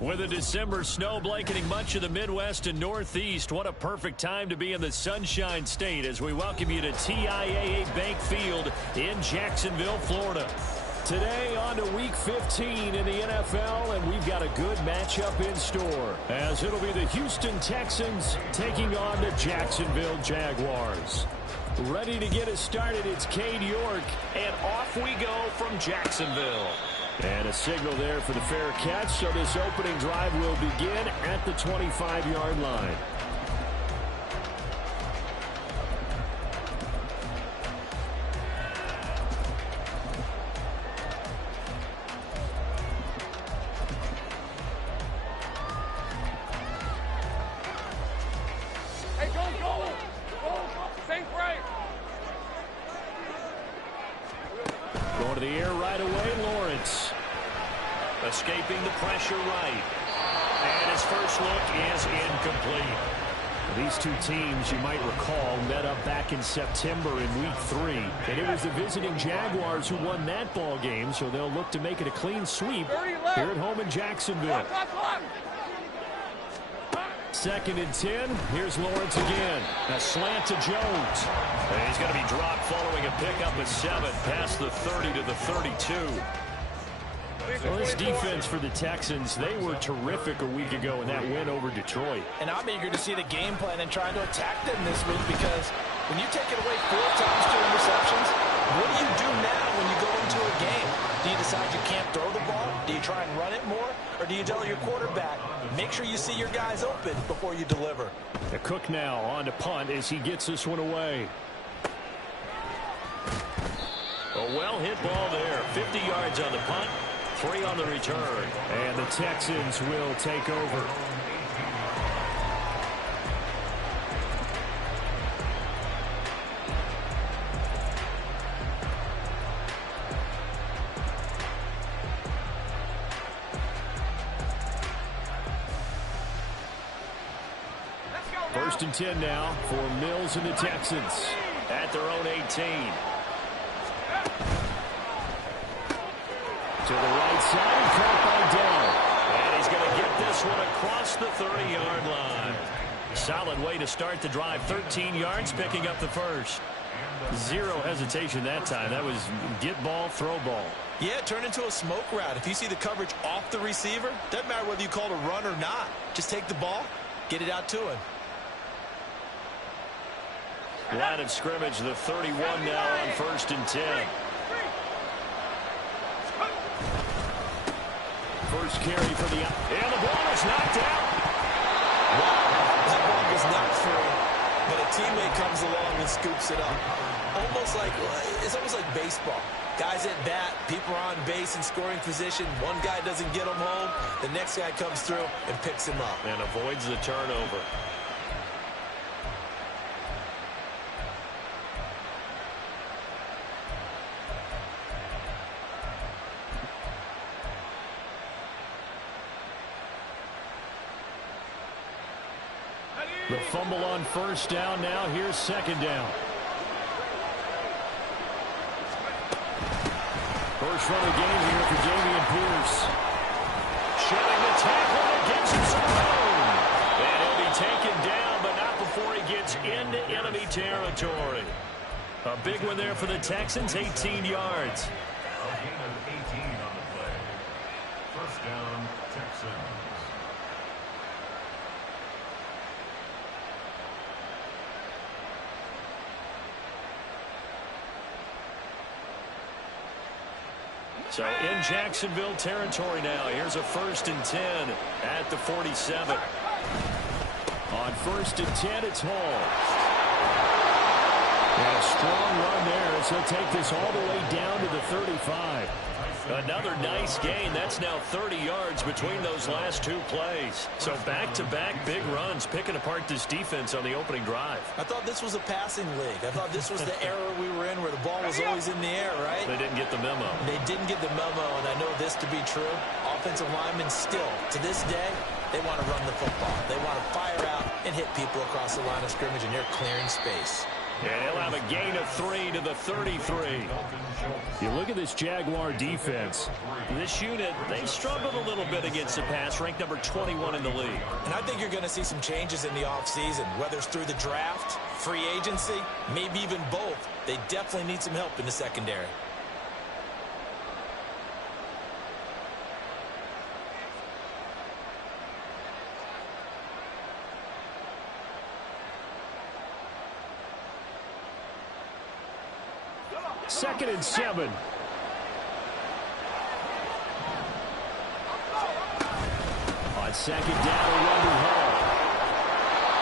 With a December snow blanketing much of the Midwest and Northeast, what a perfect time to be in the Sunshine State as we welcome you to TIAA Bank Field in Jacksonville, Florida. Today on to Week 15 in the NFL, and we've got a good matchup in store as it'll be the Houston Texans taking on the Jacksonville Jaguars. Ready to get us started, it's Cade York, and off we go from Jacksonville. And a signal there for the fair catch, so this opening drive will begin at the 25-yard line. Hey, go! Think right! Going to the air right away, Lawrence. Escaping the pressure right. And his first look is incomplete. These two teams, you might recall, met up back in September in Week 3. And it was the visiting Jaguars who won that ball game, so they'll look to make it a clean sweep here at home in Jacksonville. Second and 10. Here's Lawrence again. A slant to Jones. And he's going to be dropped following a pickup of 7 past the 30 to the 32. Well, this defense for the Texans, they were terrific a week ago in that win over Detroit. And I'm eager to see the game plan and trying to attack them this week, because when you take it away 4 times to interceptions, what do you do now when you go into a game? Do you decide you can't throw the ball? Do you try and run it more? Or do you tell your quarterback, make sure you see your guys open before you deliver? The Cook now on to punt as he gets this one away. A well-hit ball there. 50 yards on the punt, 3 on the return. And the Texans will take over. First and 10 now for Mills and the Texans at their own 18. To the right side, caught by Dell. And he's going to get this one across the 30-yard line. Solid way to start the drive. 13 yards, picking up the first. Zero hesitation that time. That was get ball, throw ball. Yeah, turn into a smoke route. If you see the coverage off the receiver, doesn't matter whether you call it a run or not. Just take the ball, get it out to him. Line of scrimmage, the 31 now on first and 10. First carry for the... And the ball is knocked out. Wow, that ball is not free, but a teammate comes along and scoops it up. It's almost like baseball. Guys at bat, people are on base in scoring position. One guy doesn't get him home. The next guy comes through and picks him up. And avoids the turnover. The fumble on first down now. Here's second down. First run of the game here for Dameon Pierce. Shedding the tackle and gets him some room. And he'll be taken down, but not before he gets into enemy territory. A big one there for the Texans, 18 yards. A gain of 18 on the play. First down, Texans. So in Jacksonville territory now. Here's a first and 10 at the 47. On first and 10, it's Hall. And a strong run there as he'll take this all the way down to the 35. Another nice gain. That's now 30 yards between those last 2 plays. So back-to-back big runs, picking apart this defense on the opening drive. I thought this was a passing league. I thought this was the era we were in where the ball was always in the air, right? They didn't get the memo. They didn't get the memo, and I know this to be true. Offensive linemen still, to this day, they want to run the football. They want to fire out and hit people across the line of scrimmage, and they're clearing space. And he'll have a gain of 3 to the 33. You look at this Jaguar defense. This unit, they've struggled a little bit against the pass, ranked number 21 in the league. And I think you're going to see some changes in the offseason, whether it's through the draft, free agency, maybe even both. They definitely need some help in the secondary. Second and 7. On second down, a run to Hall.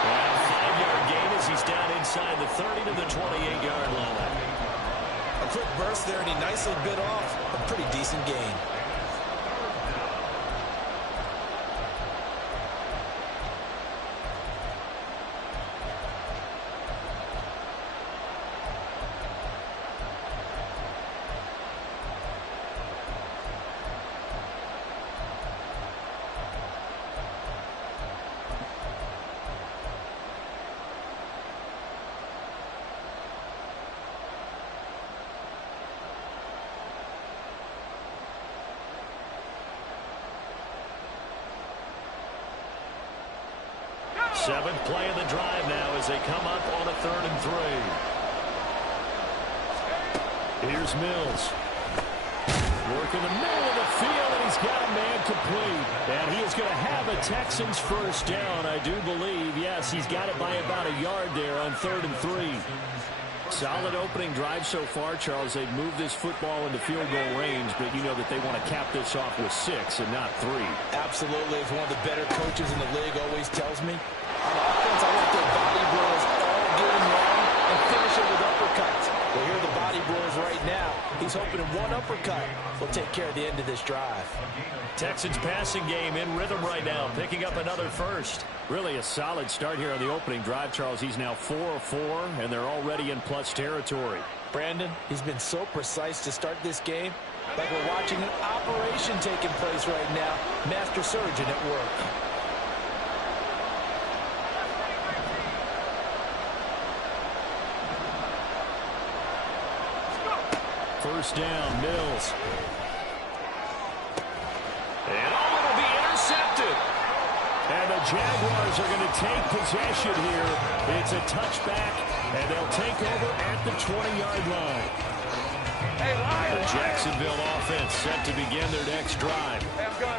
And a 5-yard gain as he's down inside the 30 to the 28-yard line. A quick burst there, and he nicely bit off a pretty decent gain. Seventh play of the drive now as they come up on a 3rd and 3. Here's Mills. Work in the middle of the field, and he's got a man complete. And he is going to have a Texans first down, I do believe. Yes, he's got it by about a yard there on 3rd and 3. Solid opening drive so far, Charles. They've moved this football into field goal range, but you know that they want to cap this off with 6 and not 3. Absolutely. As one of the better coaches in the league always tells me, on offense, I want their body blows all game long and finish it with uppercuts. Well, here are the body blows right now. He's hoping in one uppercut will take care of the end of this drive. Texans passing game in rhythm right now, picking up another first. Really a solid start here on the opening drive, Charles. He's now 4 of 4, and they're already in plus territory. Brandon, he's been so precise to start this game, like we're watching an operation taking place right now. Master surgeon at work. First down, Mills. And it'll be intercepted. And the Jaguars are going to take possession here. It's a touchback, and they'll take over at the 20-yard line. The Jacksonville offense set to begin their next drive.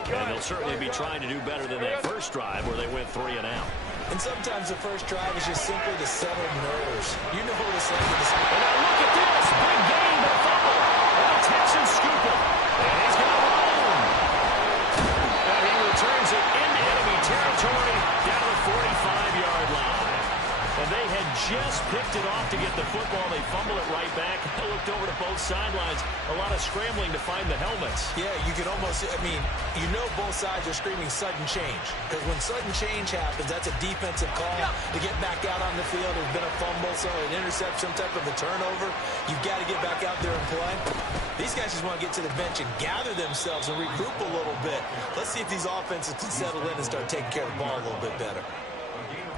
And they'll certainly be trying to do better than that first drive where they went 3 and out. And sometimes the first drive is just simply to settle nerves. You know what it's like. And now look at this. Big gain, but fumble. And the Texans scoop it. And he's going to run. And he returns it into enemy territory down the 45-yard line. And they had just picked it off to get the football. They fumble it right back. They looked over to both sidelines. A lot of scrambling to find the helmets. Yeah, you can almost, I mean, you know both sides are screaming sudden change. Because when sudden change happens, that's a defensive call to get back out on the field. There's been a fumble, so an interception, some type of a turnover. You've got to get back out there and play. These guys just want to get to the bench and gather themselves and regroup a little bit. Let's see if these offenses can settle in and start taking care of the ball a little bit better.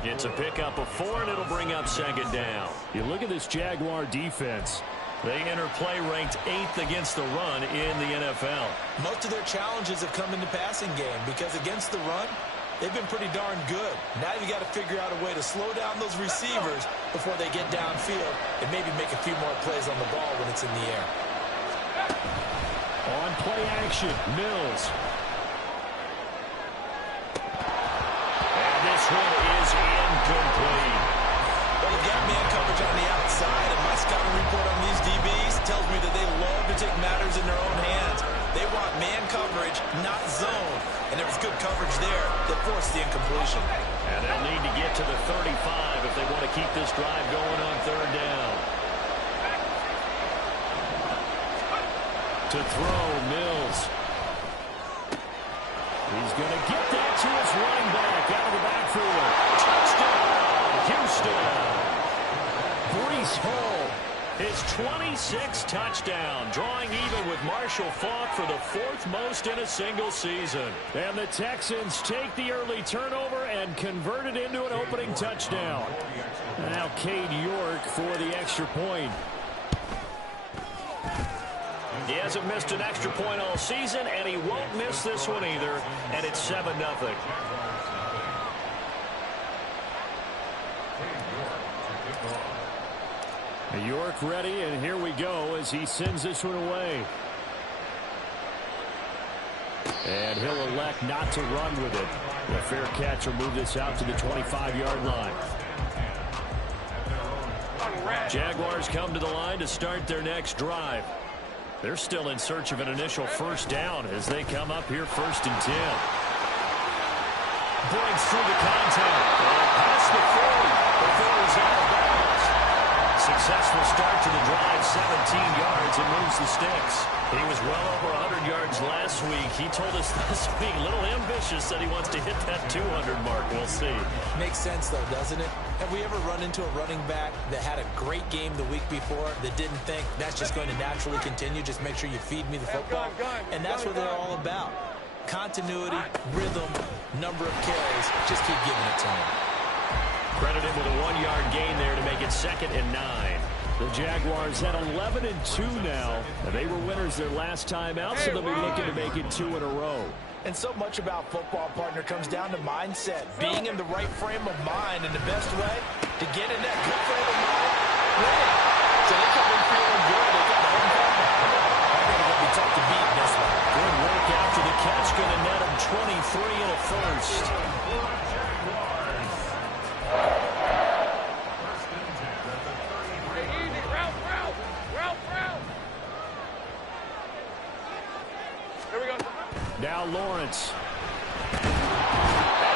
It's a pickup of 4, and it'll bring up second down. You look at this Jaguar defense. They enter play ranked 8th against the run in the NFL. Most of their challenges have come in the passing game because against the run, they've been pretty darn good. Now you've got to figure out a way to slow down those receivers before they get downfield and maybe make a few more plays on the ball when it's in the air. On play action, Mills. And this one is incomplete. Well, you've got man coverage on the outside, and my scouting report on these DBs tells me that they love to take matters in their own hands. They want man coverage, not zone. And there was good coverage there that forced the incompletion. And they'll need to get to the 35 if they want to keep this drive going on 3rd down. To throw, Mills. He's going to get that to his running back out of the backfield. Touchdown, Houston. Breece Hall, his 26th touchdown, drawing even with Marshall Faulk for the 4th most in a single season. And the Texans take the early turnover and convert it into an opening touchdown. now Cade York for the extra point. He hasn't missed an extra point all season, and he won't miss this one either, and it's 7-0. York ready, and here we go as he sends this one away. And he'll elect not to run with it. The fair catch will move this out to the 25-yard line. Jaguars come to the line to start their next drive. They're still in search of an initial first down as they come up here 1st and 10. Breaks through the contact. Past the 40 before he's out of bounds. Successful start to the drive, 17 yards, and moves the sticks. He was well over 100 yards last week. He told us this week, a little ambitious, that he wants to hit that 200 mark. We'll see. Makes sense, though, doesn't it? Have we ever run into a running back that had a great game the week before that didn't think that's just going to naturally continue? Just make sure you feed me the football. And that's what they're all about. Continuity, rhythm, number of carries. Just keep giving it to him. Credited with a 1-yard gain there to make it 2nd and 9. The Jaguars at 11-2 now. They were winners their last time out, so they'll be looking to make it 2 in a row. And so much about football, partner, comes down to mindset. Being in the right frame of mind, and the best way to get in that good frame of mind, winning. So they come in feeling good. They got a home run behind them. I think it's going to be tough to beat in this one. Good work after the catch. Going to net him 23 and a first. Now Lawrence. And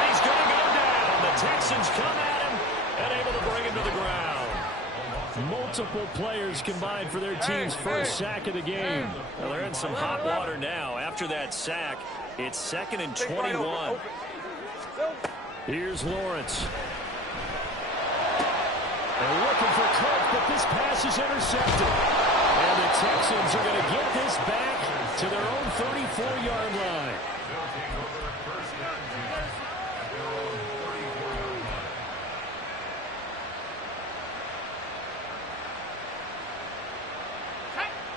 he's going to go down. The Texans come at him and able to bring him to the ground. Multiple players combined for their team's first sack of the game. Well, they're in some hot water now. After that sack, it's 2nd and 21. Here's Lawrence. They're looking for Cook, but this pass is intercepted. And the Texans are going to get this back to their own 34-yard line.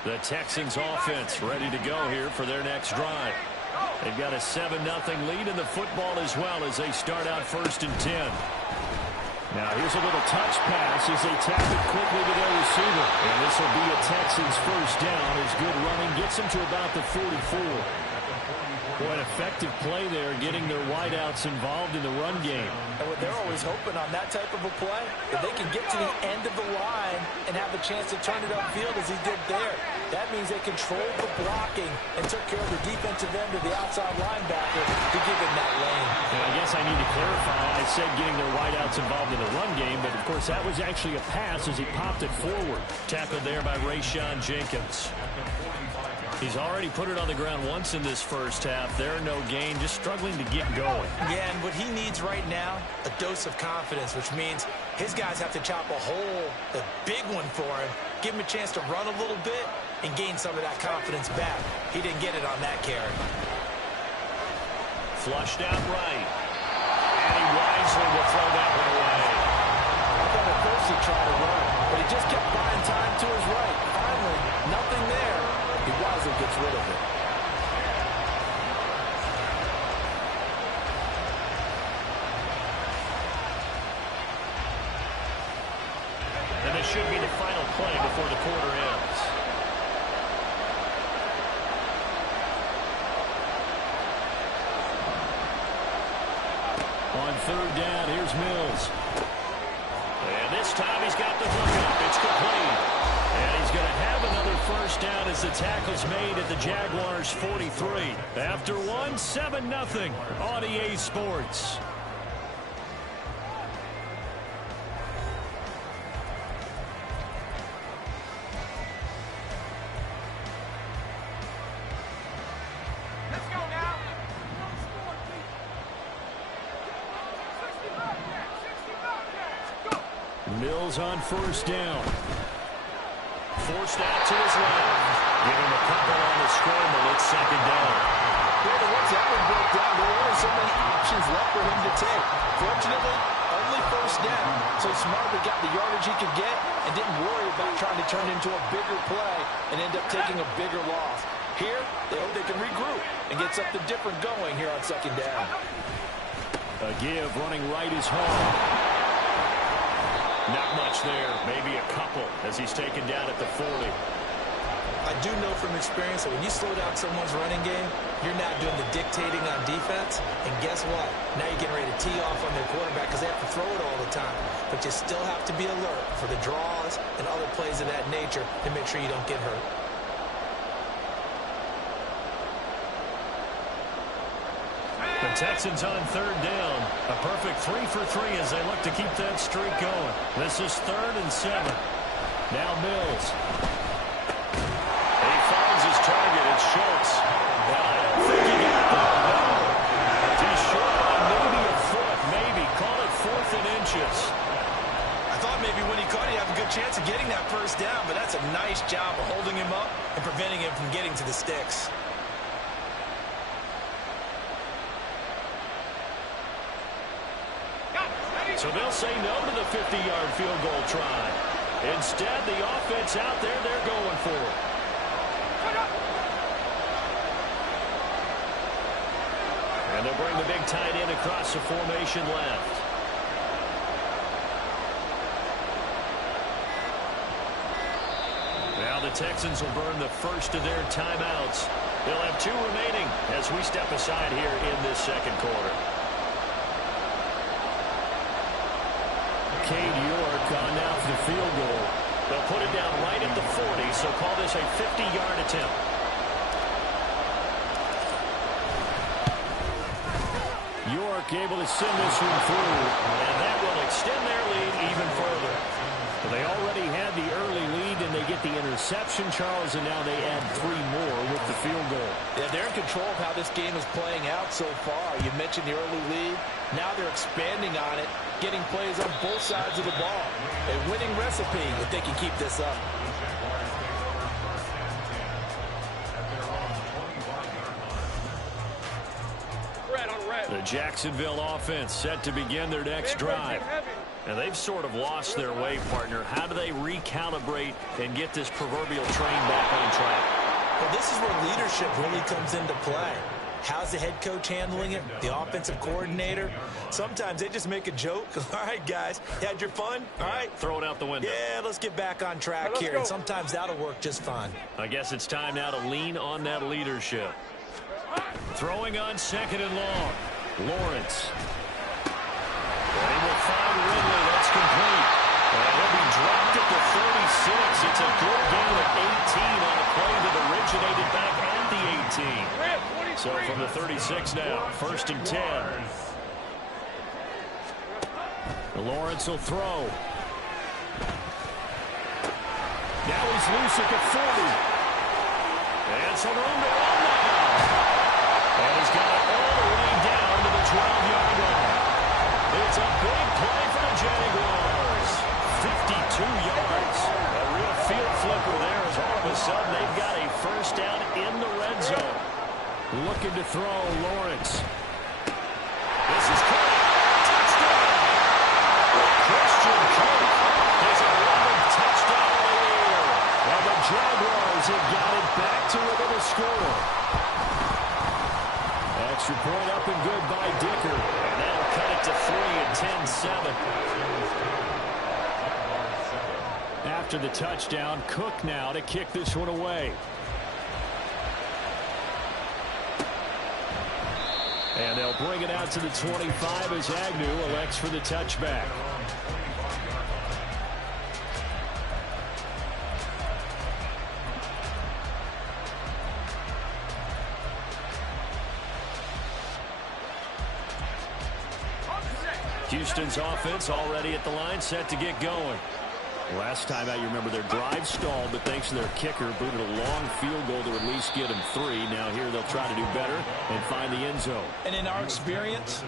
The Texans offense ready to go here for their next drive. They've got a 7-0 lead in the football as well as they start out 1st and 10. Now here's a little touch pass as they tap it quickly to their receiver. And this will be a Texans first down as good running gets them to about the 44. Boy, an effective play there, getting their wideouts involved in the run game. And what they're always hoping on that type of a play, that they can get to the end of the line and have a chance to turn it upfield as he did there. That means they controlled the blocking and took care of the defensive end of the outside linebacker to give him that lane. And I guess I need to clarify. I said getting their wideouts involved in the run game, but of course that was actually a pass as he popped it forward. Tackled there by Rayshon Jenkins. He's already put it on the ground once in this first half. There, no gain, just struggling to get going. Yeah, and what he needs right now, a dose of confidence, which means his guys have to chop a hole, a big one for him, give him a chance to run a little bit and gain some of that confidence back. He didn't get it on that carry. Flushed out right. And he wisely will throw that one away. I thought at first he tried to run, but he just kept buying time to his right. Finally, nothing there. He wisely gets rid of it. And this should be the final play before the quarter ends. On 3rd down, here's Mills. And this time he's got the hook up. It's complete. And he's going to have another first down as the tackle's made at the Jaguars' 43. After one, 7-0 on EA Sports. Mills on 1st down. Forced out to his left. Give him a couple on the scramble. It's 2nd down. Well, once that one broke down, there were only so many options left for him to take. Fortunately, only first down, so smartly got the yardage he could get and didn't worry about trying to turn it into a bigger play and end up taking a bigger loss. Here, they hope they can regroup and get something different going here on second down. A give running right is home. Not much there, maybe a couple as he's taken down at the 40. I do know from experience that when you slow down someone's running game, you're not doing the dictating on defense. And guess what? Now you're getting ready to tee off on their quarterback because they have to throw it all the time. But you still have to be alert for the draws and other plays of that nature to make sure you don't get hurt. The Texans on third down. A perfect 3 for 3 as they look to keep that streak going. This is 3rd and 7. Now Mills. He finds his target. It's Schultz. And I don't think he got that. No. He's short by maybe a foot. Maybe. Call it 4th and inches. I thought maybe when he caught it, he'd have a good chance of getting that first down, but that's a nice job of holding him up and preventing him from getting to the sticks. So they'll say no to the 50-yard field goal try. Instead, the offense out there, they're going for it. And they'll bring the big tight end across the formation left. Now the Texans will burn the first of their timeouts. They'll have 2 remaining as we step aside here in this second quarter. Cade York on now for the field goal. They'll put it down right at the 40, so call this a 50-yard attempt. York able to send this one through, and that will extend their lead even further. So they already had the early lead, and they get the interception, Charles, and now they add 3 more with the field goal. Yeah, they're in control of how this game is playing out so far. You mentioned the early lead. Now they're expanding on it, getting plays on both sides of the ball. A winning recipe if they can keep this up. The Jacksonville offense set to begin their next drive. And they've sort of lost their way, partner. How do they recalibrate and get this proverbial train back on track? Well, this is where leadership really comes into play. How's the head coach handling it? The offensive coordinator? Sometimes they just make a joke. All right, guys, you had your fun? All right. Throw it out the window. Yeah, let's get back on track here. And sometimes that'll work just fine. I guess it's time now to lean on that leadership. Throwing on 2nd and long. Lawrence. And he will find Ridley. That's complete. And he'll be dropped at the 36. It's a good gain of 18 on a play that originated back at the 18. So from the 36 now, 1st and 10. Lawrence will throw. Now he's loose at the 40. And some room to run now. And he's got it all the way down to the 12-yard line. It's a big play for the Jaguars. 52 yards. A real field flipper there as all of a sudden they've got a first down in the red zone. Looking to throw, Lawrence. This is Kirk. Touchdown. Christian Kirk has a 11th touchdown of the year. And the Jaguars have got it back to within a score. Extra point up and good by Dicker. And that'll cut it to 3 at 10-7. After the touchdown, Cook now to kick this one away. And they'll bring it out to the 25 as Agnew elects for the touchback. Houston's offense already at the line, set to get going. Last time out, you remember their drive stalled, but thanks to their kicker, booted a long field goal to at least get them 3. Now here they'll try to do better and find the end zone. And in our experience,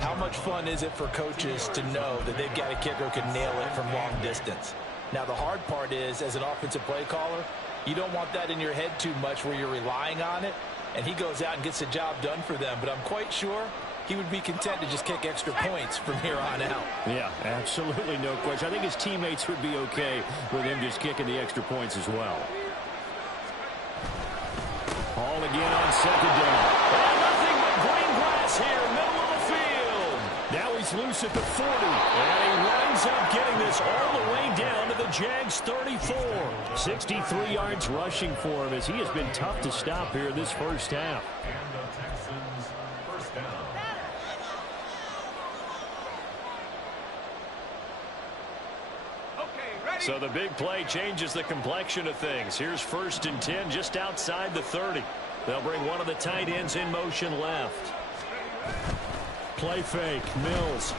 how much fun is it for coaches to know that they've got a kicker who can nail it from long distance? Now the hard part is, as an offensive play caller, you don't want that in your head too much where you're relying on it, and he goes out and gets the job done for them. But I'm quite sure he would be content to just kick extra points from here on out. Yeah, absolutely no question. I think his teammates would be okay with him just kicking the extra points as well. Hall again on second down. And nothing but green grass here, middle of the field. Now he's loose at the 40. And he winds up getting this all the way down to the Jags 34. 63 yards rushing for him as he has been tough to stop here this first half. And the Texans first down. So the big play changes the complexion of things. Here's 1st and 10 just outside the 30. They'll bring one of the tight ends in motion left. Play fake. Mills.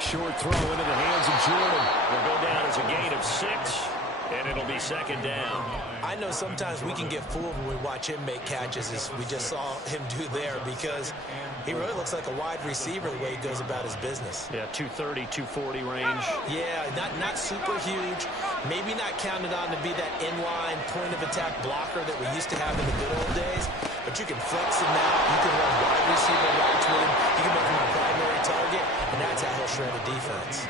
Short throw into the hands of Jordan. Will go down as a gain of 6. And it'll be 2nd down. I know sometimes we can get fooled when we watch him make catches, as we just saw him do there, because he really looks like a wide receiver the way he goes about his business. Yeah, 230, 240 range. Yeah, not super huge. Maybe not counted on to be that inline point-of-attack blocker that we used to have in the good old days, but you can flex him out. You can run wide receiver routes with him. You can make him a primary target, and that's how he'll shred a defense.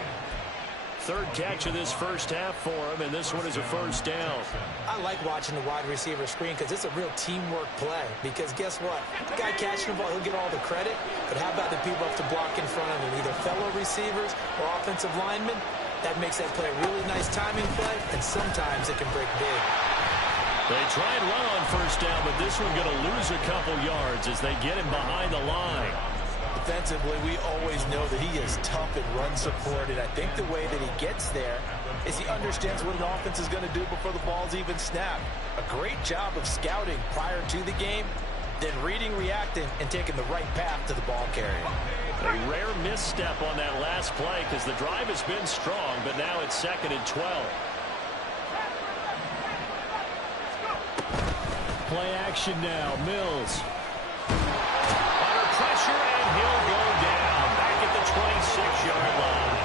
3rd catch of this first half for him, and this one is a 1st down. I like watching the wide receiver screen because it's a real teamwork play. Because guess what? The guy catching the ball, he'll get all the credit. But how about the people up to block in front of him, either fellow receivers or offensive linemen? That makes that play a really nice timing play, and sometimes it can break big. They try and run on 1st down, but this one going to lose a couple yards as they get him behind the line. Defensively, we always know that he is tough and run support, and I think the way that he gets there is he understands what an offense is going to do before the ball's even snapped. A great job of scouting prior to the game, then reading, reacting, and taking the right path to the ball carrier. A rare misstep on that last play because the drive has been strong, but now it's 2nd and 12. Play action now. Mills. Under pressure, and he'll go down. Back at the 26-yard line.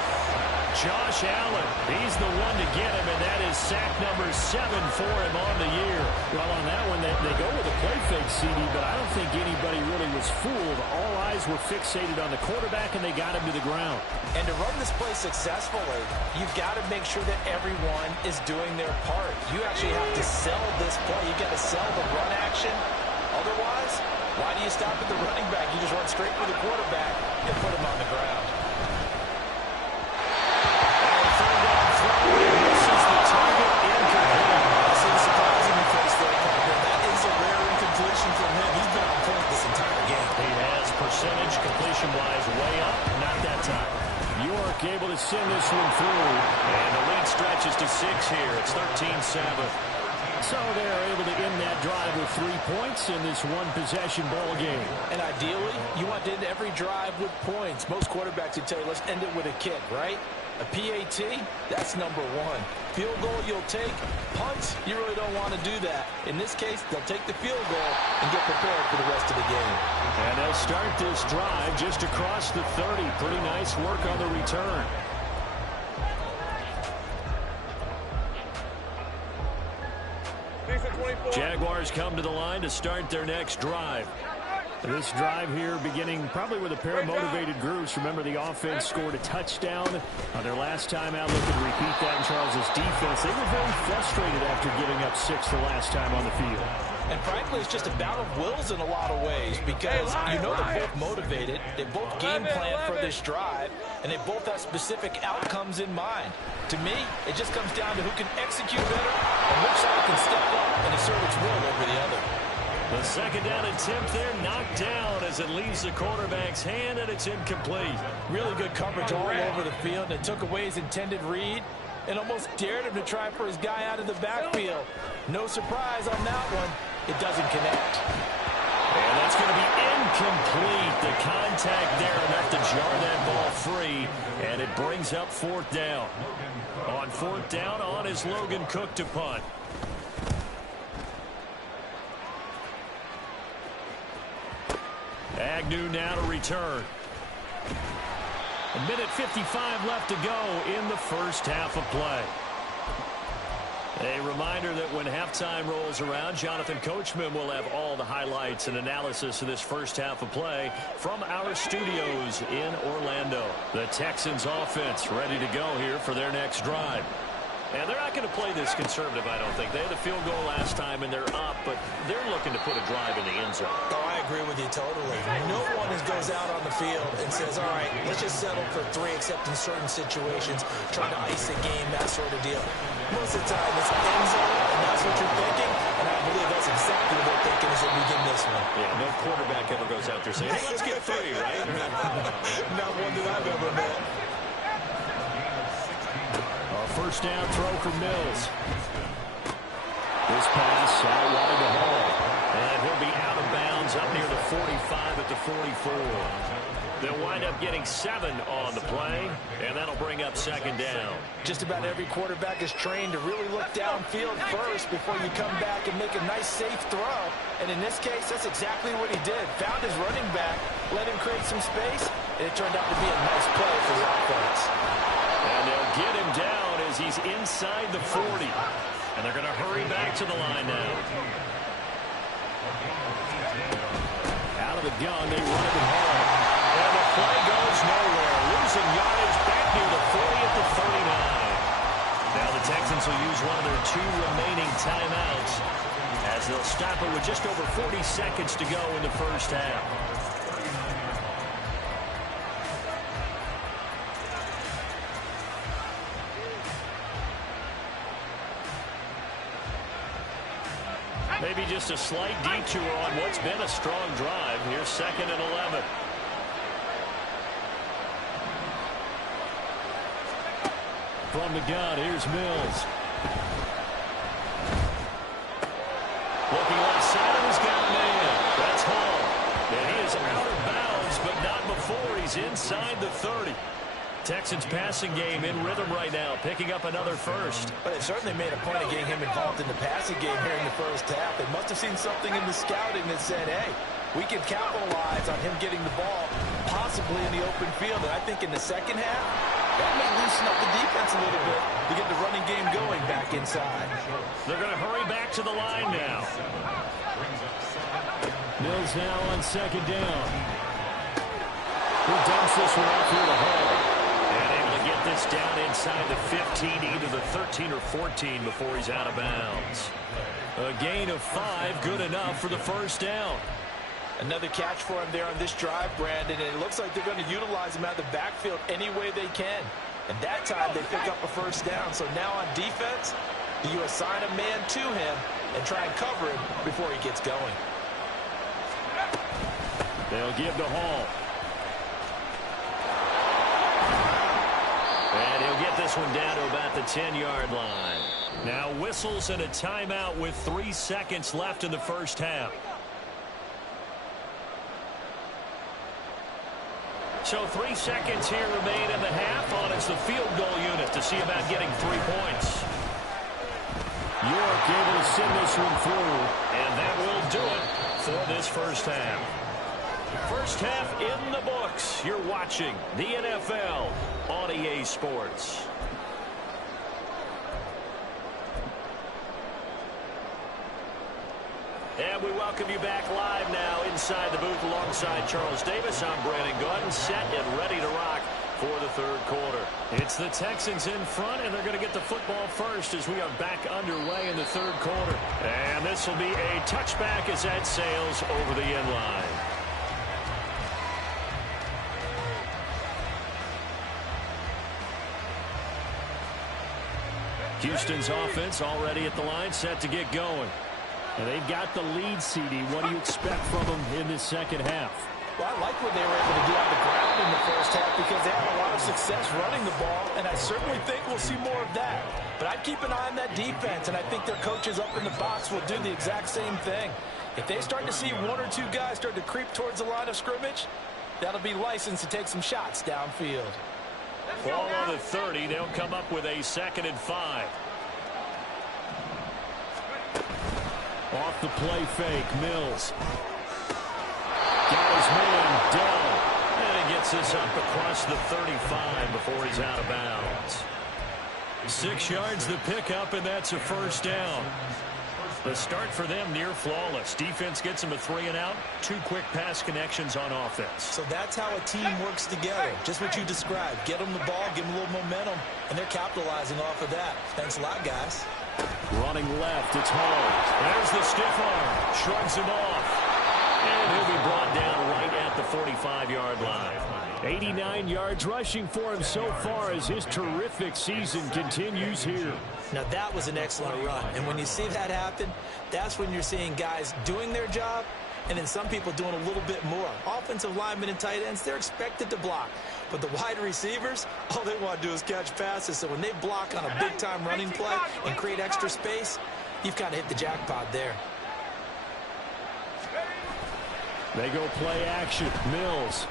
Josh Allen, he's the one to get him, and that is sack number 7 for him on the year. Well, on that one, they go with a play fake, CD, but I don't think anybody really was fooled. All eyes were fixated on the quarterback, and they got him to the ground. And to run this play successfully, you've got to make sure that everyone is doing their part. You actually have to sell this play. You've got to sell the run action. Otherwise, why do you stop at the running back? You just run straight for the quarterback and put him on the ground. Percentage completion-wise way up, not that time. York able to send this one through, and the lead stretches to 6 here. It's 13-7. So they're able to end that drive with 3 points in this one-possession ball game. And ideally, you want to end every drive with points. Most quarterbacks would tell you, let's end it with a kick, right? A PAT, that's number 1. Field goal you'll take. Punts, you really don't want to do that. In this case, they'll take the field goal and get prepared for the rest of the game. And they'll start this drive just across the 30. Pretty nice work on the return. Jaguars come to the line to start their next drive. This drive here beginning probably with a pair of motivated groups. Remember, the offense scored a touchdown on their last time out. Looking to repeat that in Charles's defense. They were very frustrated after giving up 6 the last time on the field. And frankly, it's just a battle of wills in a lot of ways because you know they're both motivated. They both game plan for this drive, and they both have specific outcomes in mind. To me, it just comes down to who can execute better and which side can step up and assert its will over the other. The 2nd down attempt there knocked down as it leaves the quarterback's hand, and it's incomplete. Really good coverage all over the field, and it took away his intended read and almost dared him to try for his guy out of the backfield. No surprise on that one. It doesn't connect. And that's going to be incomplete. The contact there enough to jar that ball free, and it brings up 4th down. On 4th down, on is Logan Cook to punt. Agnew now to return. 1:55 left to go in the first half of play. A reminder that when halftime rolls around, Jonathan Coachman will have all the highlights and analysis of this first half of play from our studios in Orlando. The Texans offense ready to go here for their next drive. And they're not going to play this conservative, I don't think. They had a field goal last time, and they're up, but they're looking to put a drive in the end zone. Oh, I agree with you totally. No one goes out on the field and says, all right, let's just settle for 3, except in certain situations, trying to ice a game, that sort of deal. Most of the time, it's end zone, and that's what you're thinking, and I believe that's exactly what they're thinking as they begin this one. Yeah, no quarterback ever goes out there saying, hey, let's get 3, right? Not one that I've ever met. First down throw for Mills. This pass out wide to Hall. And he'll be out of bounds up near the 45 at the 44. They'll wind up getting 7 on the play, and that'll bring up second down. Just about every quarterback is trained to really look downfield first before you come back and make a nice, safe throw. And in this case, that's exactly what he did. Found his running back, let him create some space, and it turned out to be a nice play for the offense. And they'll get him down as he's inside the 40. And they're going to hurry back to the line now. Out of the gun, they run it to Hall. And the play goes nowhere. Losing yardage back near the 40 at the 39. Now the Texans will use one of their 2 remaining timeouts as they'll stop it with just over 40 seconds to go in the first half. Maybe just a slight detour on what's been a strong drive. Here's 2nd and 11. From the gun, here's Mills. Looking left side of his gun, man. That's Hall. And he is out of bounds, but not before he's inside the 30. Texans passing game in rhythm right now, picking up another first. But it certainly made a point of getting him involved in the passing game here in the first half. They must have seen something in the scouting that said, hey, we can capitalize on him getting the ball possibly in the open field. And I think in the second half, that may loosen up the defense a little bit to get the running game going back inside. They're going to hurry back to the line now. Mills now on 2nd down. Who dumps this one off here to Hall? Get this down inside the 15, either the 13 or 14 before he's out of bounds. A gain of 5, good enough for the first down. Another catch for him there on this drive, Brandon, and it looks like they're going to utilize him out of the backfield any way they can. And that time they pick up a first down. So now on defense, do you assign a man to him and try and cover him before he gets going? They'll give to Hall. And he'll get this one down to about the 10-yard line. Now whistles and a timeout with 3 seconds left in the first half. So 3 seconds here remain in the half on it's the field goal unit to see about getting 3 points. York able to send this one through, and that will do it for this first half. First half in the books. You're watching the NFL on EA Sports. And we welcome you back live now inside the booth alongside Charles Davis. I'm Brandon Gaudin, set and ready to rock for the third quarter. It's the Texans in front, and they're going to get the football first as we are back underway in the third quarter. And this will be a touchback as that sails over the end line. Houston's offense already at the line, set to get going. And they've got the lead, CD. What do you expect from them in this second half? Well, I like what they were able to do on the ground in the first half because they had a lot of success running the ball, and I certainly think we'll see more of that. But I'd keep an eye on that defense, and I think their coaches up in the box will do the exact same thing. If they start to see 1 or 2 guys start to creep towards the line of scrimmage, that'll be licensed to take some shots downfield. Ball on the 30. They'll come up with a 2nd and 5. Off the play fake, Mills. Got his man down. And he gets this up across the 35 before he's out of bounds. 6 yards the pickup, and that's a first down. The start for them near flawless. Defense gets them a 3-and-out. 2 quick pass connections on offense. So that's how a team works together. Just what you described. Get them the ball, give them a little momentum, and they're capitalizing off of that. Thanks a lot, guys. Running left, it's Hall. There's the stiff arm. Shrugs him off. And he'll be brought down right at the 45-yard line. 89 yards rushing for him so far as his terrific season continues here. Now, that was an excellent run. And when you see that happen, that's when you're seeing guys doing their job and then some people doing a little bit more. Offensive linemen and tight ends, they're expected to block. But the wide receivers, all they want to do is catch passes. So when they block on a big-time running play and create extra space, you've kind of hit the jackpot there. They go play action. Mills.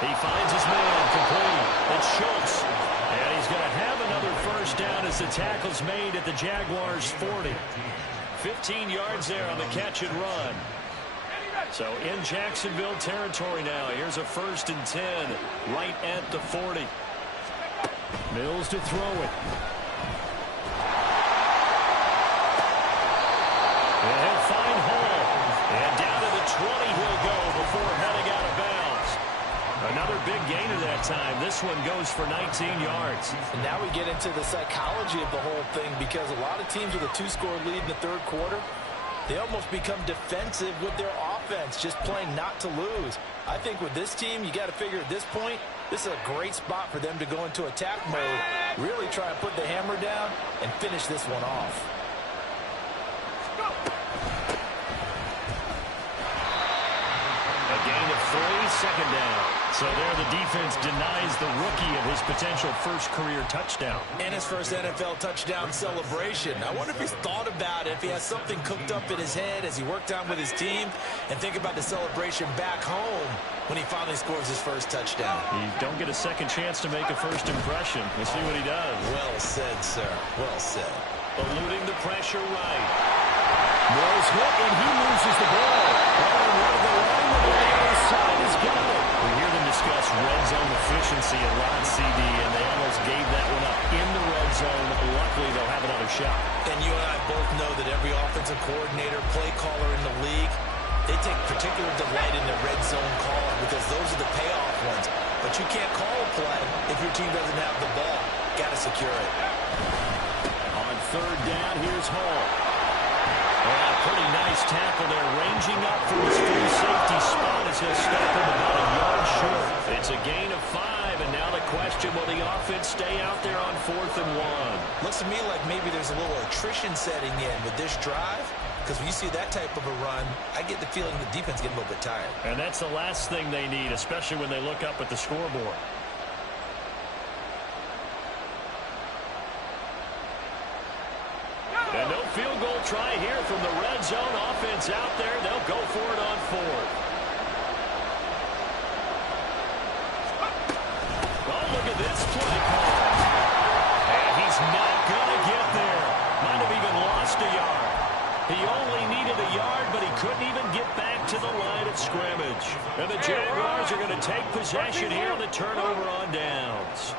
He finds his man complete. It's Schultz. And he's going to have another first down as the tackle's made at the Jaguars' 40. 15 yards there on the catch and run. So in Jacksonville territory now. Here's a 1st and 10 right at the 40. Mills to throw it. And he'll find Hall. And down to the 20 he'll go before heading out of bounds. Another big gain at that time. This one goes for 19 yards. And now we get into the psychology of the whole thing, because a lot of teams with a 2-score lead in the 3rd quarter, they almost become defensive with their offense, just playing not to lose. I think with this team, you got to figure at this point, this is a great spot for them to go into attack mode, really try and put the hammer down and finish this one off. A gain of 3, 2nd down. So there the defense denies the rookie of his potential first career touchdown. And his first NFL touchdown celebration. I wonder if he's thought about it, if he has something cooked up in his head as he worked out with his team, and think about the celebration back home when he finally scores his first touchdown. You don't get a second chance to make a first impression. We'll see what he does. Well said, sir. Well said. Eluding the pressure right. Mills hit, and he loses the ball. And one of the linemen on the other side has got it. We hear them discuss red zone efficiency a lot, CD, and they almost gave that one up in the red zone. Luckily, they'll have another shot. And you and I both know that every offensive coordinator, play caller in the league, they take particular delight in the red zone call because those are the payoff ones. But you can't call a play if your team doesn't have the ball. Got to secure it. On 3rd down, here's Hall. And a pretty nice tackle there, ranging up from his free safety spot as he'll stop him about a yard short. It's a gain of 5, and now the question, will the offense stay out there on 4th and 1? Looks to me like maybe there's a little attrition setting in with this drive, because when you see that type of a run, I get the feeling the defense getting a little bit tired. And that's the last thing they need, especially when they look up at the scoreboard. And no field goal try here from the red zone. Offense out there. They'll go for it on 4th. Oh, look at this play call. And he's not going to get there. Might have even lost a yard. He only needed a yard, but he couldn't even get back to the line of scrimmage. And the Jaguars are going to take possession here on the turnover on downs.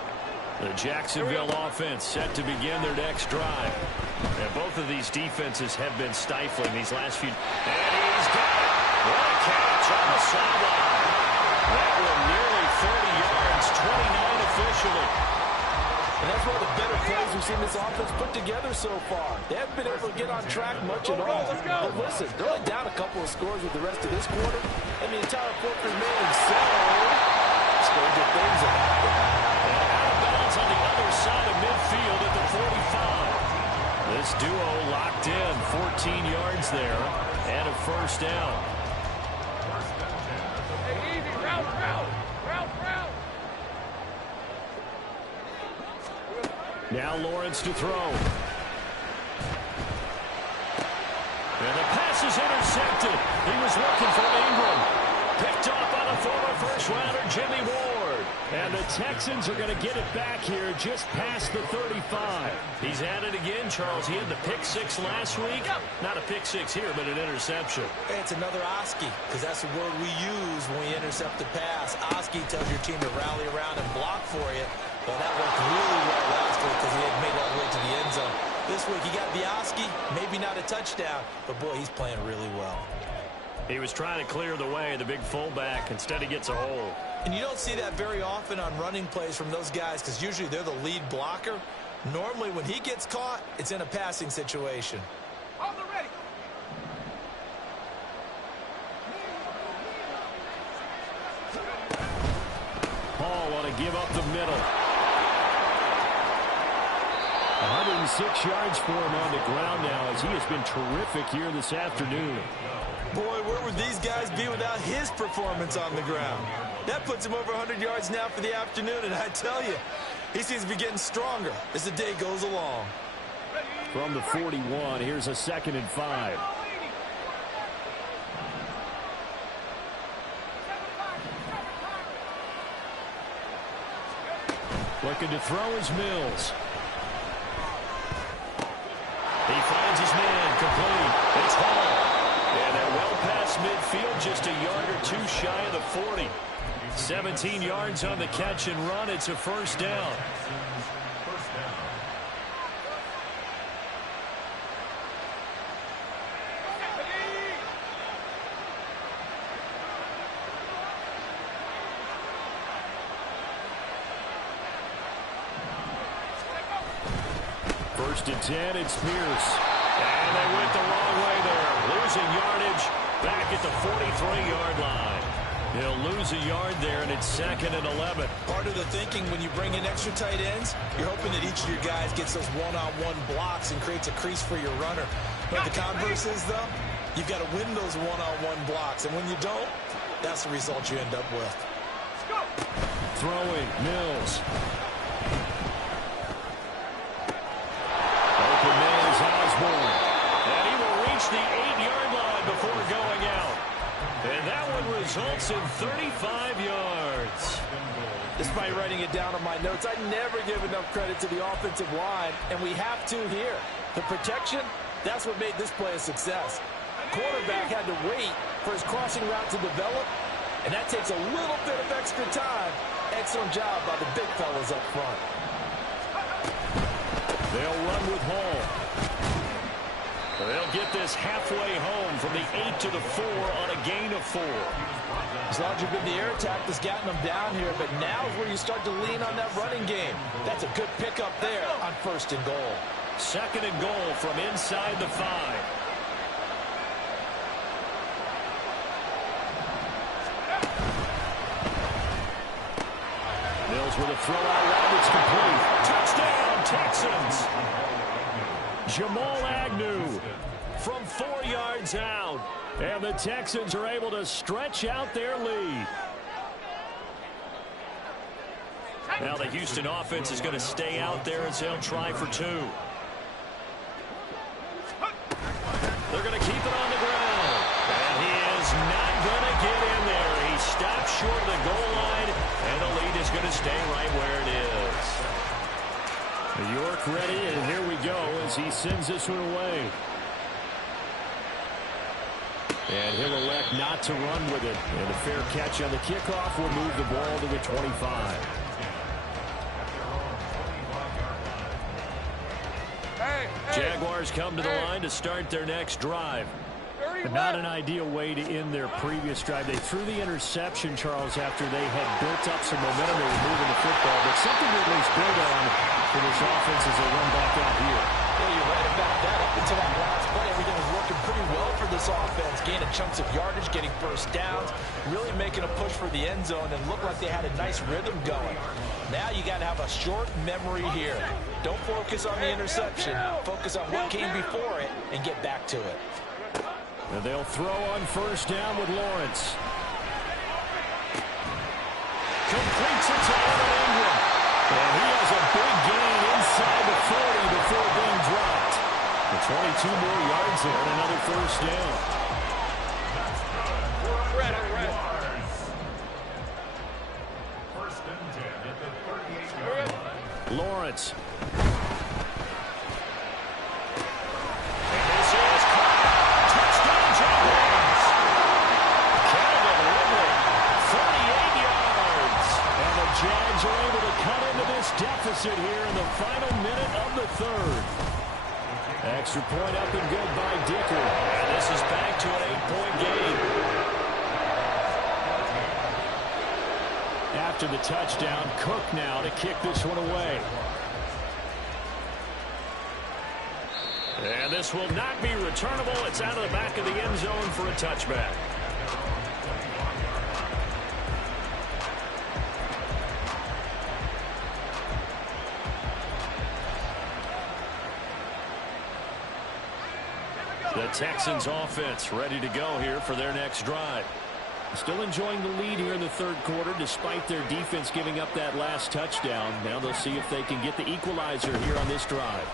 The Jacksonville offense set to begin their next drive. And both of these defenses have been stifling these last few. And he's got it. What a catch on the sideline. That one nearly 30 yards, 29 officially. And that's one of the better plays we've seen this offense put together so far. They haven't been able to get on track much at all. But listen, they're only down a couple of scores with the rest of this quarter, and the entire fourth remaining. So, stranger things have happened. And out of bounds on the other side of midfield at the 45. This duo locked in, 14 yards there, and a first down. Hey, easy, route. Now Lawrence to throw. And the pass is intercepted. He was looking for Ingram. Picked up on a former first-rounder, Jimmy Ward. And the Texans are going to get it back here just past the 35. He's at it again, Charles. He had the pick 6 last week. Not a pick 6 here, but an interception. Hey, it's another Oski, because that's the word we use when we intercept the pass. Oski tells your team to rally around and block for you. Well, that worked really well last week because he touchdown, but boy, he's playing really well. He was trying to clear the way, the big fullback. Instead, he gets a hole. And you don't see that very often on running plays from those guys because usually they're the lead blocker. Normally, when he gets caught, it's in a passing situation. Hall on a give up the middle. 106 yards for him on the ground now as he has been terrific here this afternoon. Boy, where would these guys be without his performance on the ground? That puts him over 100 yards now for the afternoon, and I tell you, he seems to be getting stronger as the day goes along. From the 41, here's a 2nd and 5. Looking to throw is Mills. He finds his man, complete. It's Hall. And they're well past midfield, just a yard or two shy of the 40. 17 yards on the catch and run. It's a first down. First and 10, it's Pierce. And they went the wrong way there. Losing yardage back at the 43-yard line. He'll lose a yard there, and it's 2nd and 11. Part of the thinking when you bring in extra tight ends, you're hoping that each of your guys gets those one-on-one blocks and creates a crease for your runner. But the converse is, though, you've got to win those one-on-one blocks. And when you don't, that's the result you end up with. Throwing, Mills. Open man is Osborne. And he will reach the 8-yard line before going out. And that one results in 35 yards. Despite writing it down on my notes, I never give enough credit to the offensive line, and we have to here. The protection, that's what made this play a success. Quarterback had to wait for his crossing route to develop, and that takes a little bit of extra time. Excellent job by the big fellas up front. They'll run with Hall. They'll get this halfway home from the 8 to the 4 on a gain of 4. As long as you've been the air attack that's gotten them down here, but now is where you start to lean on that running game. That's a good pickup there on 1st and goal. 2nd and goal from inside the 5. Mills with a throw out wide. It's complete. Touchdown, Texans. Jamal Agnew from 4 yards out. And the Texans are able to stretch out their lead. Now the Houston offense is going to stay out there as they'll try for 2. They're going to keep it on the ground. And he is not going to get in there. He stops short of the goal line, and the lead is going to stay right where it is. York ready, and here we go as he sends this one away. And he'll elect not to run with it. And a fair catch on the kickoff will move the ball to the 25. Jaguars come to the line to start their next drive. But not an ideal way to end their previous drive. They threw the interception, Charles, after they had built up some momentum. They were moving the football, but something to at least build on for this offense as they run back out here. Yeah, you're right about that. Up until that last play, everything was working pretty well for this offense. Gaining chunks of yardage, getting first downs, really making a push for the end zone, and looked like they had a nice rhythm going. Now you got to have a short memory here. Don't focus on the interception. Focus on what came before it and get back to it. And they'll throw on 1st down with Lawrence. Completes it to Evan Ingram. And he has a big gain inside the 40 before being dropped. The 22 more yards there and another 1st down. Red. 1st and 10 at the 38-yard line. Lawrence. Jags are able to cut into this deficit here in the final minute of the 3rd. Extra point up and good by Dicker. And this is back to an 8-point game. After the touchdown, Cook now to kick this one away. And this will not be returnable. It's out of the back of the end zone for a touchback. The Texans offense ready to go here for their next drive. Still enjoying the lead here in the third quarter despite their defense giving up that last touchdown. Now they'll see if they can get the equalizer here on this drive.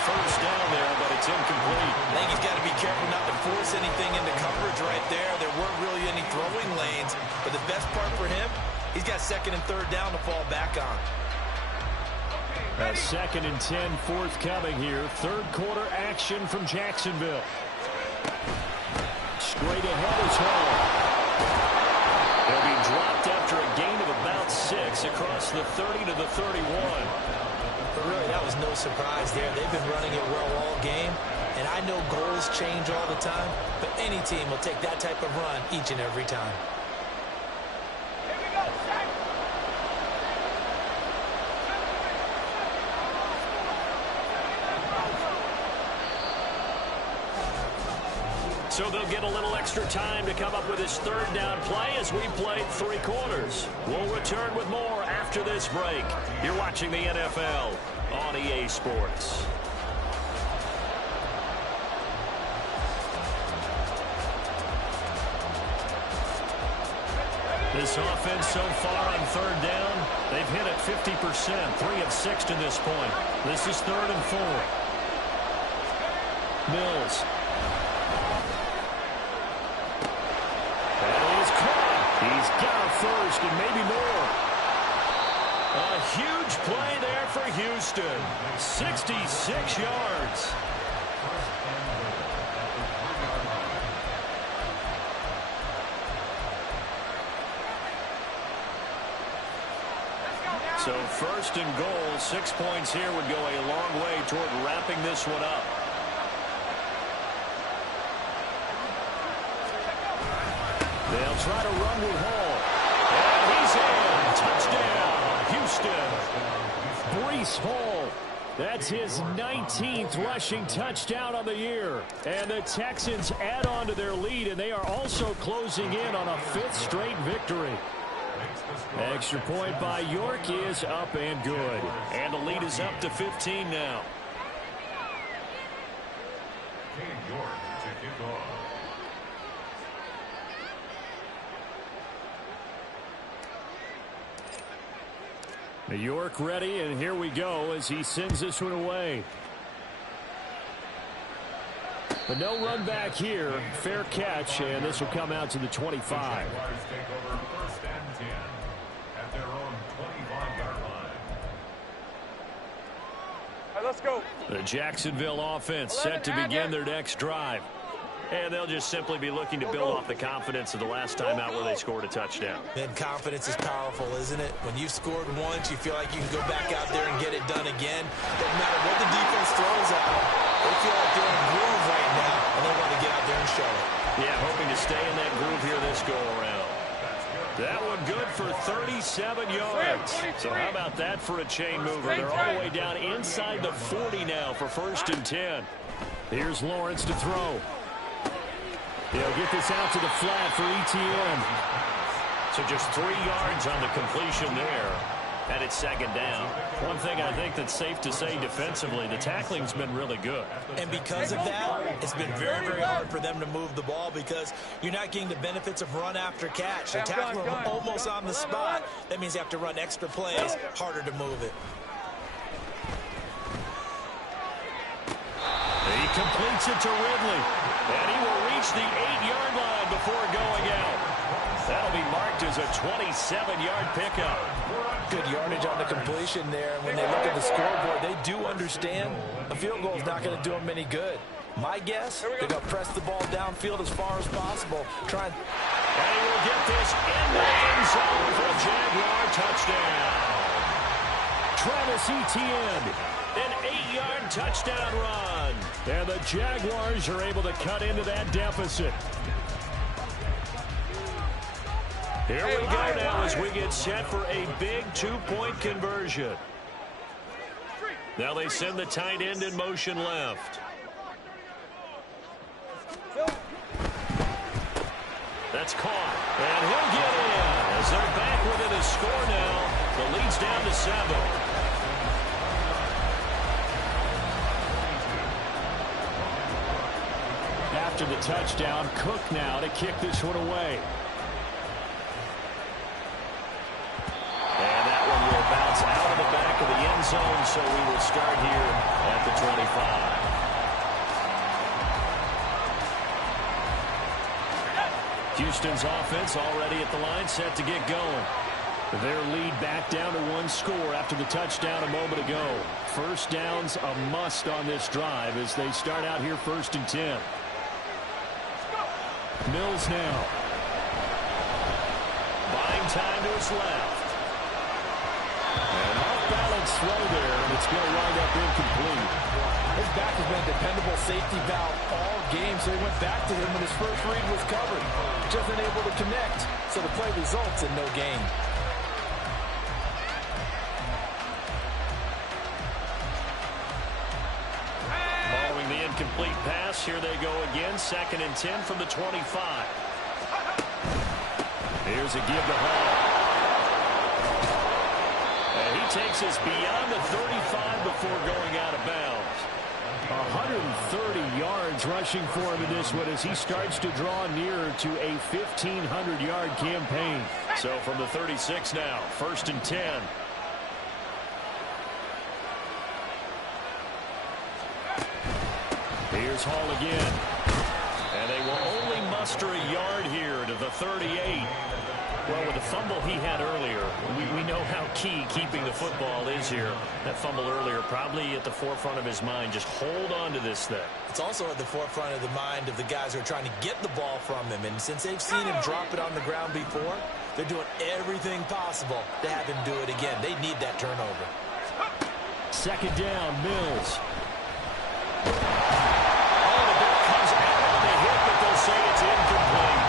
First down there, but it's incomplete. I think he's got to be careful not to force anything into coverage right there. There weren't really any throwing lanes, but the best part for him, he's got second and third down to fall back on. A 2nd and 10 forthcoming here. Third quarter action from Jacksonville. Straight ahead is Hall. They'll be dropped after a gain of about 6 across the 30 to the 31. But really, that was no surprise there. They've been running it well all game, and I know goals change all the time, but any team will take that type of run each and every time. Here we go, Jack. So they'll get a little extra time to come up with his third down play as we played 3 quarters. We'll return with more after this break. You're watching the NFL on EA Sports. This offense so far on third down, they've hit it 50%, 3 of 6 to this point. This is 3rd and 4. Mills. He's got a first and maybe more. A huge play there for Houston. 66 yards. So 1st and goal, 6 points here would go a long way toward wrapping this one up. They'll try to run with Hall. And he's in. Touchdown, Houston. Breece Hall. That's his 19th rushing touchdown on the year. And the Texans add on to their lead, and they are also closing in on a 5th straight victory. Extra point by York is up and good. And the lead is up to 15 now. York to kick off. York ready, and here we go as he sends this one away. But no run back here. Fair catch, and this will come out to the 25. The Jaguars take over 1st and 10 at their own 25-yard line. All right, let's go. The Jacksonville offense set to begin their next drive. And they'll just simply be looking to build off the confidence of the last time out where they scored a touchdown. And confidence is powerful, isn't it? When you've scored once, you feel like you can go back out there and get it done again. Doesn't matter what the defense throws at them. They feel like they're in groove right now, and they want to get out there and show it. Yeah, hoping to stay in that groove here this go-around. That one good for 37 yards. So how about that for a chain mover? They're all the way down inside the 40 now for 1st and 10. Here's Lawrence to throw. They'll get this out to the flat for ETN. So just 3 yards on the completion there. And it's 2nd down. One thing I think that's safe to say defensively, the tackling's been really good. And because of that, it's been very, very hard for them to move the ball because you're not getting the benefits of run after catch. They're tackling them almost on the spot. That means you have to run extra plays, harder to move it. He completes it to Ridley. And he will reach the 8-yard line before going out. That'll be marked as a 27-yard pickup. Good yardage on the completion there. When they look at the scoreboard, they do understand a field goal is not going to do them any good. My guess, they're going to press the ball downfield as far as possible. And he will get this in the end zone for a Jaguar touchdown. Travis Etienne. An 8-yard touchdown run. And the Jaguars are able to cut into that deficit. Here we go now as we get set for a big 2-point conversion. Now they send the tight end in motion left. That's caught. And he'll get in as they're back within a score now. The lead's down to 7. After the touchdown, Cook now to kick this one away. And that one will bounce out of the back of the end zone, so we will start here at the 25. Houston's offense already at the line, set to get going. Their lead back down to 1 score after the touchdown a moment ago. First down's a must on this drive as they start out here 1st and 10. Mills now. Buying time to his left. An off-balance throw there, and it's going to wind up incomplete. His back has been a dependable safety valve all game, so he went back to him when his first read was covered. Just unable to connect, so the play results in no gain. Following the incomplete pass, here they go again, 2nd and 10 from the 25. Here's a give to Hall. And he takes us beyond the 35 before going out of bounds. 130 yards rushing for him in this one as he starts to draw nearer to a 1,500-yard campaign. So from the 36 now, 1st and 10. Here's Hall again. And they will only muster a yard here to the 38. Well, with the fumble he had earlier, we know how key keeping the football is here. That fumble earlier probably at the forefront of his mind. Just hold on to this thing. It's also at the forefront of the mind of the guys who are trying to get the ball from him. And since they've seen him drop it on the ground before, they're doing everything possible to have him do it again. They need that turnover. 2nd down, Mills. Oh, the ball comes out on the hit, but they'll say it's incomplete.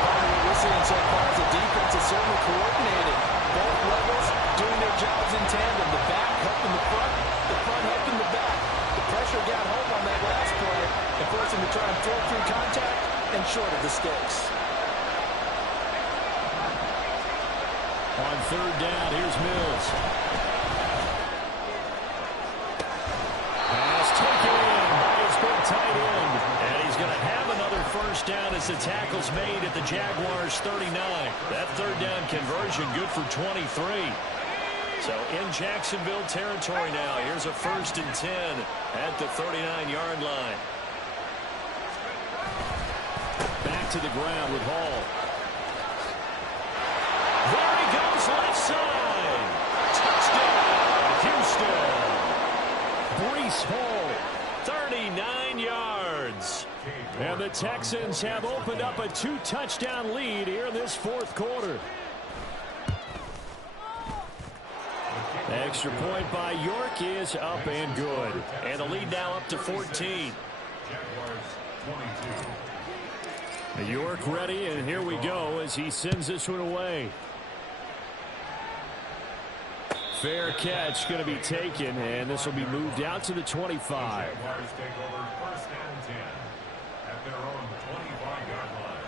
Part of what we're seeing so far is the defense is certainly coordinated. Both levels doing their jobs in tandem. The back helping the front helping the back. The pressure got home on that last play and forced him to try and throw through contact and short of the sticks. On 3rd down, here's Mills. Pass taken in by his big tight end. And he's going to have another 1st down as the tackle's made at the Jaguars' 39. That 3rd down conversion good for 23. So in Jacksonville territory now. Here's a 1st and 10 at the 39-yard line. Back to the ground with Hall. There he goes, left side. Touchdown, Houston. Breece Hall, 39 yards. And the Texans have opened up a 2-touchdown lead here in this 4th quarter. Extra point by York is up and good. And the lead now up to 14. York ready, and here we go as he sends this one away. Fair catch going to be taken, and this will be moved out to the 25. Jaguars take over 1st and 10 at their own 25-yard line.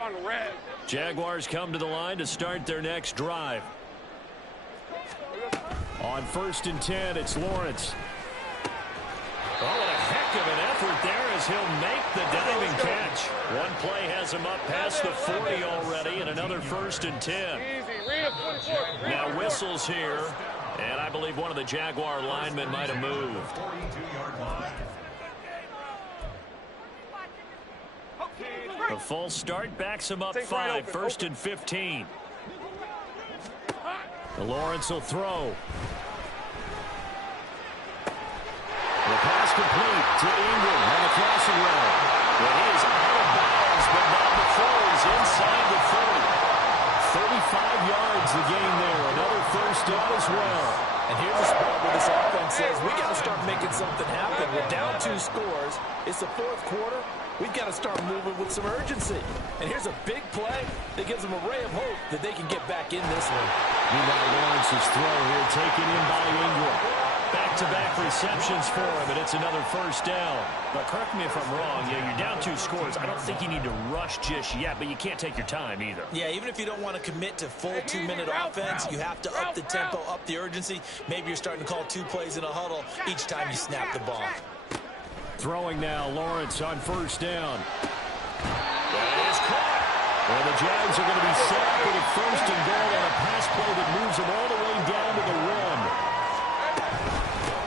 On the red. Jaguars come to the line to start their next drive. On 1st and 10, it's Lawrence. Oh, what a heck of an effort there as he'll make the diving catch. One play has him up past the 40 already, and another 1st and 10. Now whistles here, and I believe one of the Jaguar linemen might have moved. 42-yard line. The false start backs him up 5, 1st and 15. Lawrence will throw. The pass complete to Ingram on the crossing route. But he is out of bounds does, but not before he's inside the 30. 35 yards the gain there. Another first down as well. And here's a spot where this offense says, we got to start making something happen. We're down 2 scores. It's the fourth quarter. We've got to start moving with some urgency. And here's a big play that gives them a ray of hope that they can get back in this one. Meanwhile, Lawrence's throw here taken in by Ingram. Back-to-back receptions for him, and it's another first down. But correct me if I'm wrong, you're down 2 scores. I don't think you need to rush just yet, but you can't take your time either. Yeah, even if you don't want to commit to full 2-minute offense, you have to up the tempo, up the urgency. Maybe you're starting to call 2 plays in a huddle each time you snap the ball. Throwing now, Lawrence on first down. That is caught. And the Jags are going to be set up with a first and goal on a pass play that moves them all the way down to the rim.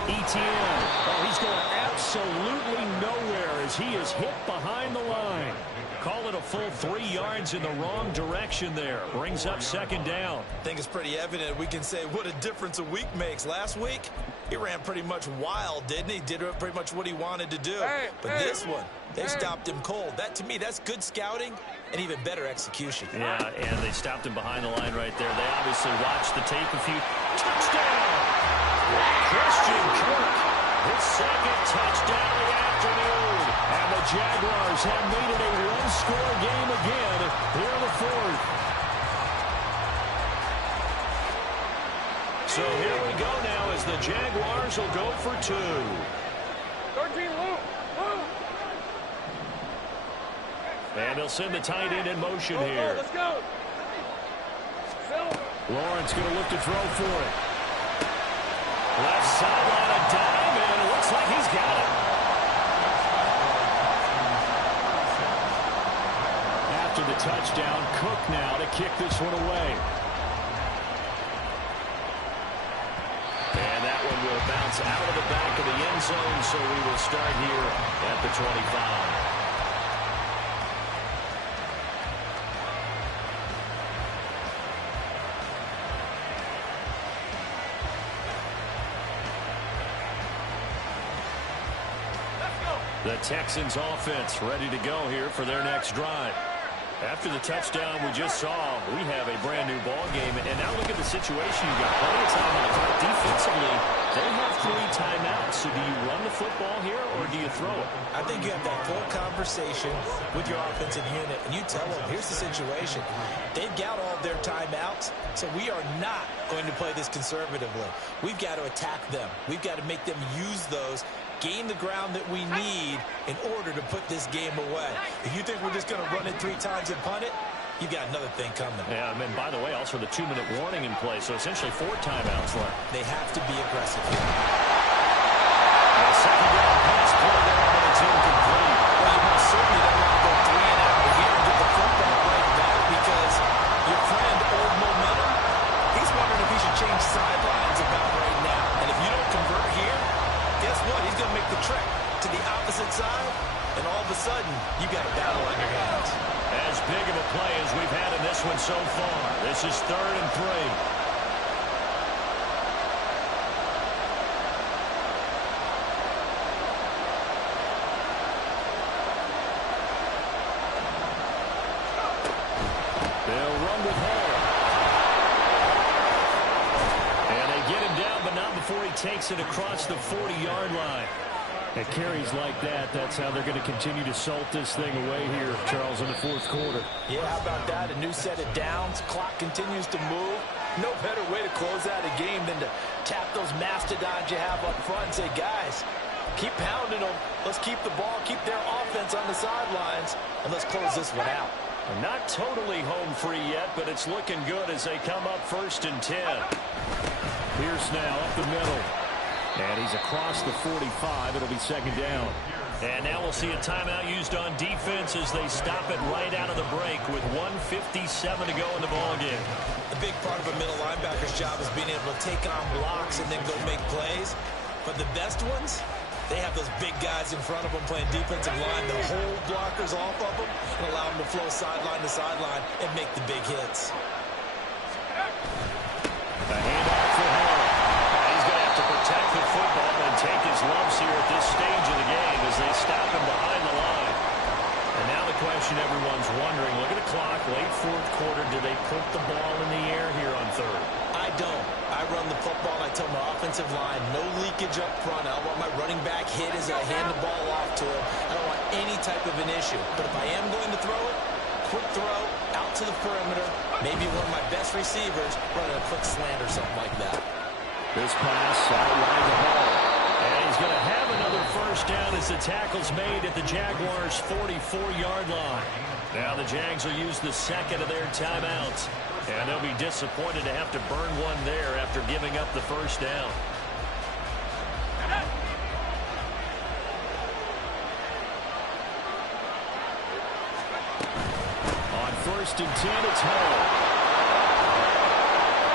ETN. Oh, he's going absolutely nowhere as he is hit behind the line. Call it a full 3 yards in the wrong direction there. Brings up second down. I think it's pretty evident we can say what a difference a week makes. Last week, he ran pretty much wild, didn't he? Did pretty much what he wanted to do. But this one, they stopped him cold. That, to me, that's good scouting and even better execution. Yeah, and they stopped him behind the line right there. They obviously watched the tape a few. Touchdown! Christian Kirk, his second touchdown of the afternoon. And the Jaguars have made it a one-score game again here in the fourth. So here we go now as the Jaguars will go for 2. 13, Luke. And they'll send the tight end in motion Go, here. let's go. Lawrence going to look to throw for it. Left sideline a dime, and it looks like he's got it. After the touchdown, Cook now to kick this one away. And that one will bounce out of the back of the end zone, so we will start here at the 25. The Texans offense ready to go here for their next drive. After the touchdown we just saw, we have a brand new ball game. And now look at the situation. You've got plenty of time on the clock. Defensively, they have 3 timeouts. So do you run the football here or do you throw it? I think you have that full conversation with your offensive unit, and you tell them, here's the situation. They've got all their timeouts, so we are not going to play this conservatively. We've got to attack them. We've got to make them use those, gain the ground that we need in order to put this game away. If you think we're just going to run it 3 times and punt it, you've got another thing coming. Yeah, and by the way, also the 2-minute warning in play, so essentially 4 timeouts left. They have to be aggressive here. A second down pass play there, but it's incomplete. Well, you most certainly don't want to go 3 and out here and get the football right back because your friend, Old Momentum, he's wondering if he should change sidelines about right now. And if you don't convert here, guess what? He's going to make the trek to the opposite side, and all of a sudden, you've got a battle on your hands. As big of a play as we've had in this one so far. This is 3rd and 3. They'll run with Hall. And they get him down, but not before he takes it across the 40-yard line. At carries like that, that's how they're going to continue to salt this thing away here, Charles, in the 4th quarter. Yeah, how about that? A new set of downs. Clock continues to move. No better way to close out a game than to tap those mastodons you have up front and say, guys, keep pounding them. Let's keep the ball, keep their offense on the sidelines, and let's close this one out. Not totally home free yet, but it's looking good as they come up 1st and 10. Pierce now up the middle. And he's across the 45. It'll be 2nd down. And now we'll see a timeout used on defense as they stop it right out of the break with 1:57 to go in the ballgame. The big part of a middle linebacker's job is being able to take on blocks and then go make plays. But the best ones, they have those big guys in front of them playing defensive line to hold blockers off of them and allow them to flow sideline to sideline and make the big hits. A handoff for Hall. He's going to have to protect the football and take his lumps here at this stage of the game as they stop him behind the line. And now the question everyone's wondering. Look at the clock, late fourth quarter. Do they put the ball in the air here on third? I don't. I run the football, and I tell my offensive line, no leakage up front. I don't want my running back hit as I hand the ball off to him. I don't want any type of an issue. But if I am going to throw it, quick throw, out to the perimeter, maybe one of my best receivers running a quick slant or something like that. This pass outlined the ball. And he's going to have another first down as the tackle's made at the Jaguars' 44-yard line. Now the Jags will use the second of their timeouts. And they'll be disappointed to have to burn one there after giving up the first down. On 1st and 10, it's home.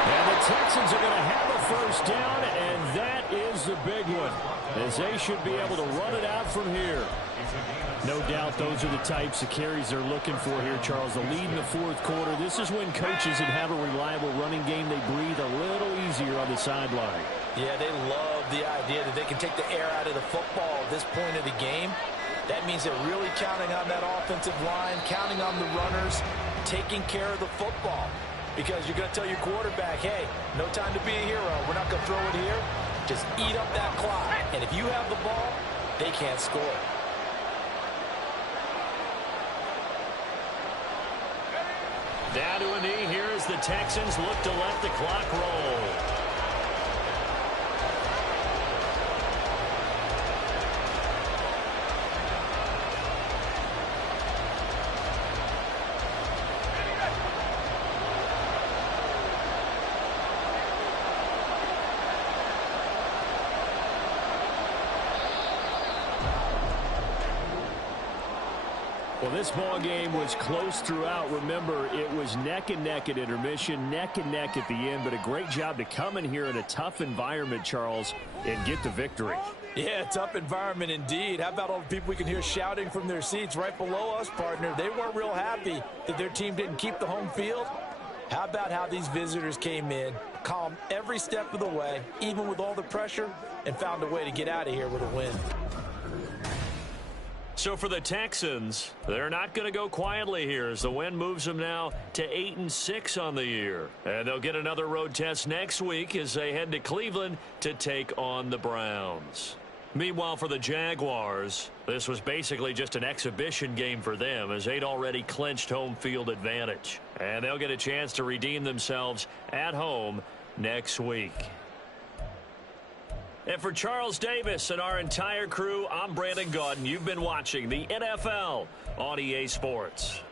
And the Texans are going to have a first down, and that is the big one, as they should be able to run it out from here. No doubt those are the types of carries they're looking for here, Charles. The lead in the fourth quarter. This is when coaches that have a reliable running game, they breathe a little easier on the sideline. Yeah, they love the idea that they can take the air out of the football at this point of the game. That means they're really counting on that offensive line, counting on the runners, taking care of the football. Because you're going to tell your quarterback, hey, no time to be a hero. We're not going to throw it here. Just eat up that clock. And if you have the ball, they can't score. Down to a knee here as the Texans look to let the clock roll. Well, this ball game was close throughout. Remember, it was neck and neck at intermission, neck and neck at the end, but a great job to come in here in a tough environment, Charles, and get the victory. Yeah, tough environment indeed. How about all the people we can hear shouting from their seats right below us, partner? They weren't real happy that their team didn't keep the home field. How about how these visitors came in, calm every step of the way, even with all the pressure, and found a way to get out of here with a win. So for the Texans, they're not going to go quietly here as the win moves them now to 8-6 on the year. And they'll get another road test next week as they head to Cleveland to take on the Browns. Meanwhile, for the Jaguars, this was basically just an exhibition game for them as they'd already clinched home field advantage. And they'll get a chance to redeem themselves at home next week. And for Charles Davis and our entire crew, I'm Brandon Gaudin. You've been watching the NFL on EA Sports.